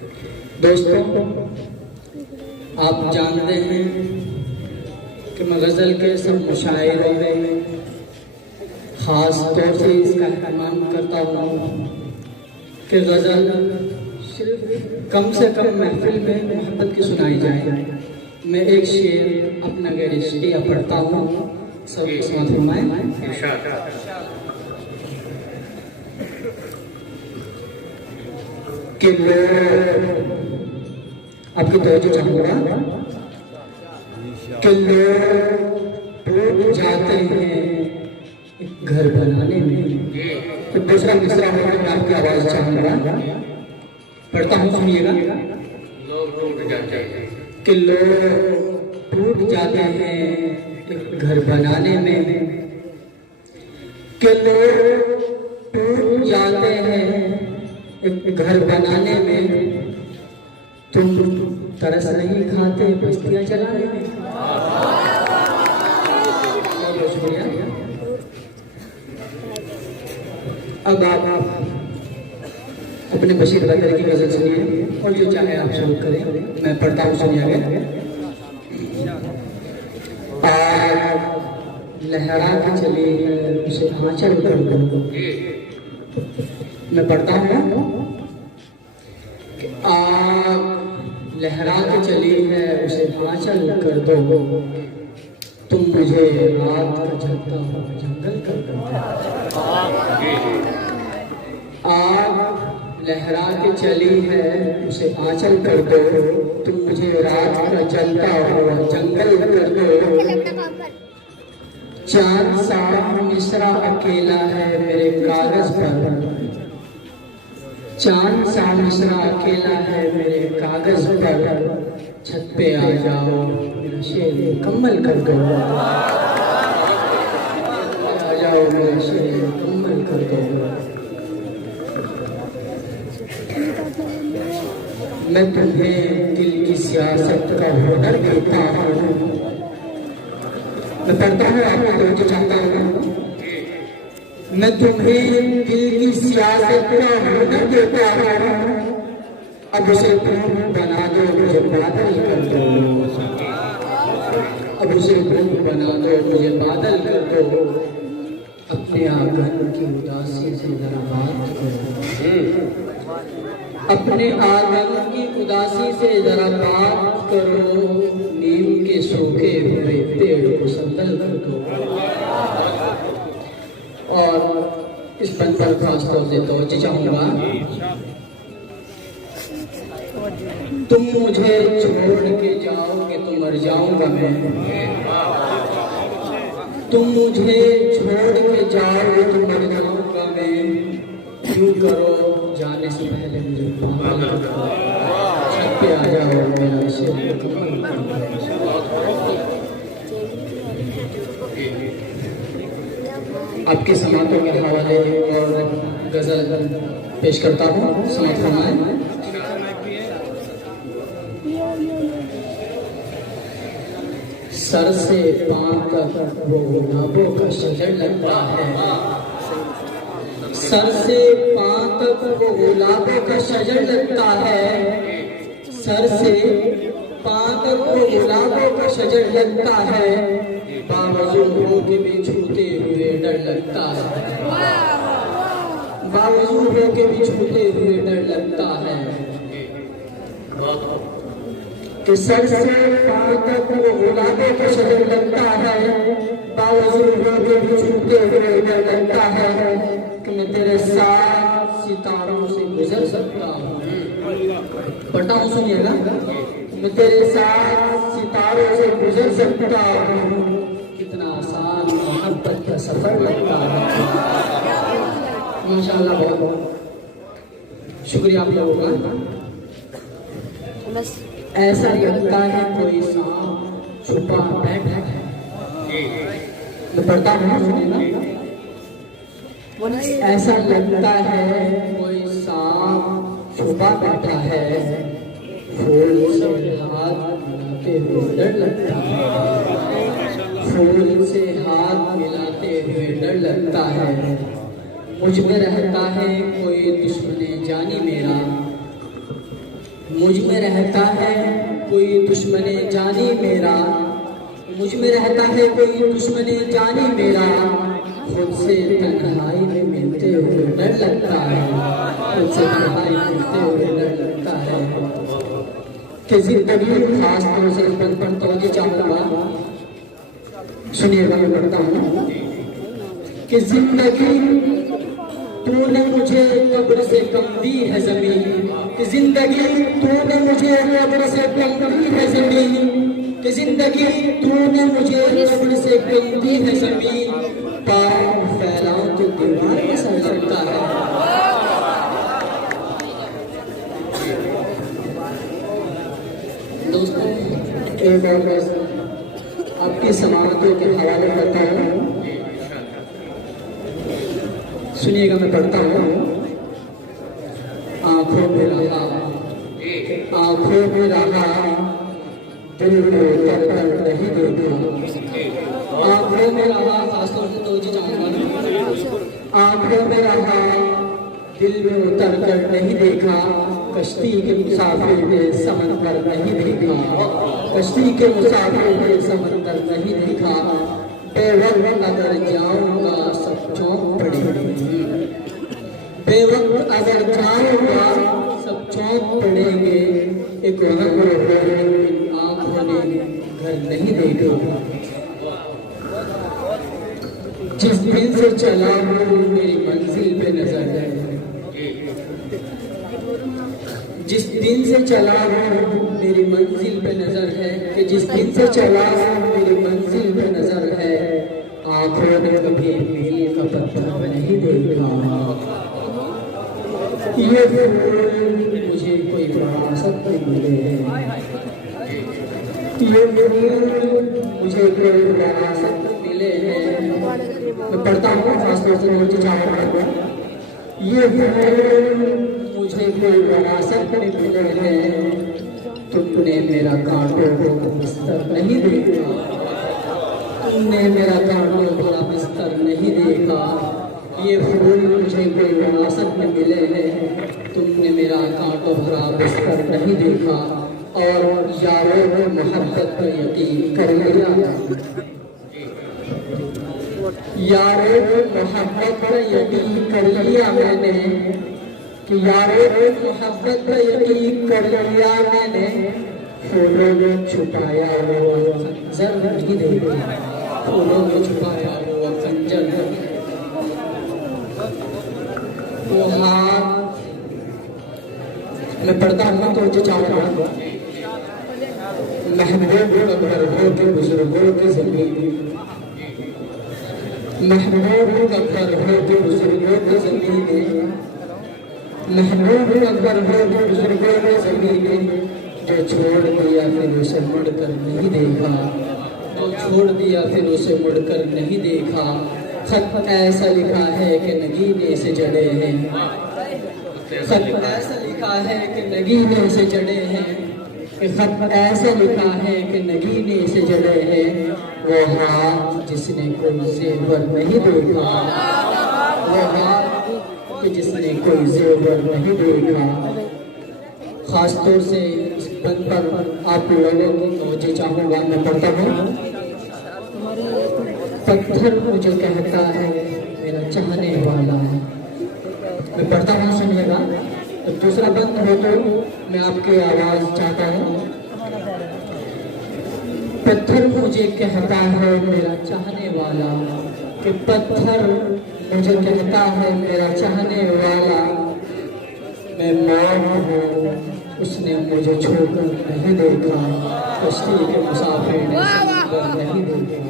दोस्तों, आप जानते हैं कि मैं गज़ल के सब मुशायरों में ख़ास तौर से इसका एहतमाम करता हूँ कि गज़ल सिर्फ कम से कम महफिल में मोहब्बत की सुनाई जाए। मैं एक शेर अपना गैरिश्तिया पढ़ता हूँ, सब किस्मत फरमाएं। कि लोग आपकी तवज्जो चाहूंगा कि लोग टूट जाते हैं घर बनाने में। तो दूसरा मिसरा होगा, मैं आपकी आवाज चाहूंगा, पढ़ता हूँ, सुनिएगा। लोग टूट जाते हैं कि लोग टूट जाते हैं घर बनाने में, कि लोग टूट जाते हैं एक घर बनाने में। तुम तरस नहीं खाते बस्तियां जलाने में। अब आप अपने बशीर बदर की गजल सुनिए और जो चाहे आप शुरू करें। मैं पढ़ता हूँ, सुनिएगा। लहरा के चली है उसे आंचल कर दो। मैं पढ़ता हूँ। आग लहरा के चली है उसे आंचल कर दो, तुम मुझे रात का जलता हुआ जंगल कर दो। आग लहरा के चली है उसे आंचल कर दो, तुम मुझे रात का जलता हुआ जंगल कर दो। चांद सा मिसरा अकेला है मेरे कागज पर, चांद सा मिसरा अकेला है मेरे कागज पर, छत पे आ जाओ मेरा शेर मुकम्मल कर दो। आ जाओ मेरा शेर मुकम्मल कर दो। मैं तुम्हें दिल की सियासत का हुनर देता हूँ। मैं पढ़ता हूँ, आपको जो चाहता हूँ। मैं तुम्हें दिल की सियासत का हुनर देता हूँ, अब उसे तुम बना दो मुझे बादल कर दो। अब उसे तुम बना दो मुझे बादल कर दो। अपने आंगन की उदासी से जरा बात करो, अपने आंगन की उदासी से जरा बात करो। नीम के सूखे हुए पेड़ को संदल कर दो। और इस पद पर खास तौर से तवज्जो चाहूंगा। तुम मुझे छोड़ के जाओगे तो मर जाऊंगा मैं, तुम मुझे छोड़ के जाओगे तो मर जाऊंगा मैं। क्यों करो जाने से पहले मुझे पागल कर दो। छत पे आ जाओ मेरा शेर। आपके समातों के हवाले और गजल पेश करता हूँ, समात फरमाएं। सर से पांव तक वो गुलाबों का शजर लगता है, सर से पांव तक वो गुलाबों का शजर लगता है। सर से पांव तक वो गुलाबों का शजर लगता है, बावजूद होके भी छूते हुए डर लगता है। बावजूद होके भी छूते हुए डर लगता है। कि सर से पांव तक वो गुलाबों का शजर लगता है, बावजूद होके भी छूते हुए डर लगता है। कि मैं तेरे साथ सितारों से गुजर सकता हूँ। पढ़ता हूँ, सुनिएगा। मैं तेरे साथ सितारों से गुजर सकता हूँ, कितना आसान मोहब्बत का सफर लगता है। माशाल्लाह, बहुत बहुत शुक्रिया आप लोगों का। ऐसा लगता है कोई सांप छुपा बैठा है। मैं पढ़ता हूँ, सुनिएगा। ऐसा लगता है कोई सांप छुपा बैठा है, फूल से हाथ मिलाते हुए डर लगता है। फूल से हाथ मिलाते हुए डर लगता है। मुझ में रहता है कोई दुश्मन जानी मेरा, मुझ में रहता है कोई दुश्मने जानी मेरा, मुझ में रहता है कोई दुश्मने जानी मेरा, खुद से तन्हाई में मिलते हुए डर लगता है, खुद से तन्हाई में मिलते हुए डर लगता है। कि जिंदगी खास तौर से बचपन तो चाहूंगा, सुनिएगा मैं पढ़ता हूँ कि जिंदगी तूने मुझे कब्र से कम दी है जमीन, कि जिंदगी तूने मुझे कब्र से कम दी है जमीन, कि जिंदगी तूने मुझे कब्र से कम दी है जमीन, पाँव फैलाऊं तो दीवार में सर लगता है। दोस्तों एक और बस आपकी समानतों के हवाले करता हूँ, सुनिएगा मैं पढ़ता हूँ। आंखों में रहा, आंखों में रहा, दिल को तर कर नहीं देखा, आंखों में रहा, खासतौर से तो जी चाहूंगा, आंखों में रहा, दिल में उतर कर नहीं देखा, कश्ती के मुसाफिर ने समंदर नहीं देखा, कश्ती के मुसाफिर ने समंदर नहीं देखा, बेवक्त अगर जाऊंगा सब चौंक पड़ेंगे, बेवक्त अगर जाऊंगा सब चौंक पड़ेंगे, एक आंखों ने घर नहीं देखा। जिस दिन से चला हूँ मेरी मंजिल पे नजर है, जिस दिन से चला हूँ मेरी मंजिल पे नजर है, कि जिस दिन से चला हूँ मेरी मंजिल पे नजर है, आंखों ने कभी मील का पत्थर नहीं देखा। ये फूल मुझे कोई विरासत में मिले हैं, ये फूल मुझे कोई विरासत में मिले हैं। मैं पढ़ता हूँ खासतौर से मुझे चाहूँगा, ये फूल मुझे कोई विरासत में मिले हैं, तुमने मेरा कांटों भरा बिस्तर नहीं देखा, तुमने मेरा कांटों भरा बिस्तर नहीं देखा, ये फूल मुझे कोई विरासत में मिले हैं, तुमने मेरा कांटों भरा बिस्तर नहीं देखा, और यारों को मोहब्बत पर यकीन कर लिया, यारों को मोहब्बत पर यकीन कर लिया मैंने, कि यारों को मोहब्बत पर यकीन कर लिया मैंने, फूलों में छुपाया वो खंजर नहीं देखा, फूलों में छुपाया वो खंजर, वो हाथ। मैं पढ़ता हूँ तो मुझे चाहूँगा, महबूब का घर हो के बुजुर्गों की जमीन, महबूब का घर हो के बुजुर्गों की जमीन, महबूब का घर हो के बुजुर्गों की जमीन, जो छोड़ दिया फिर उसे मुड़कर नहीं देखा, जो छोड़ दिया फिर उसे मुड़कर नहीं देखा, खत ऐसा लिखा है कि नगीने से जड़े हैं, खत ऐसा लिखा है कि नगीने से जड़े हैं, खत ऐसा लिखा है कि नगीने से जड़े हैं, वो हाथ जिसने कोई जेवर नहीं देखा, वो हाथ कि जिसने कोई जेवर नहीं देखा। खासतौर से इस पद पर आप लोगों की तवज्जो चाहूँगा, मैं पढ़ता हूँ। पत्थर मुझे कहता है मेरा चाहने वाला है, मैं पढ़ता हूँ सुनिएगा, तो दूसरा बंद हो तो मैं आपकी आवाज चाहता हूँ। पत्थर मुझे कहता है मेरा चाहने वाला, कि पत्थर मुझे कहता है मेरा चाहने वाला, मैं मौत हूँ उसने मुझे छोड़कर नहीं देखा, कश्ती के मुसाफिर ने नहीं देखा।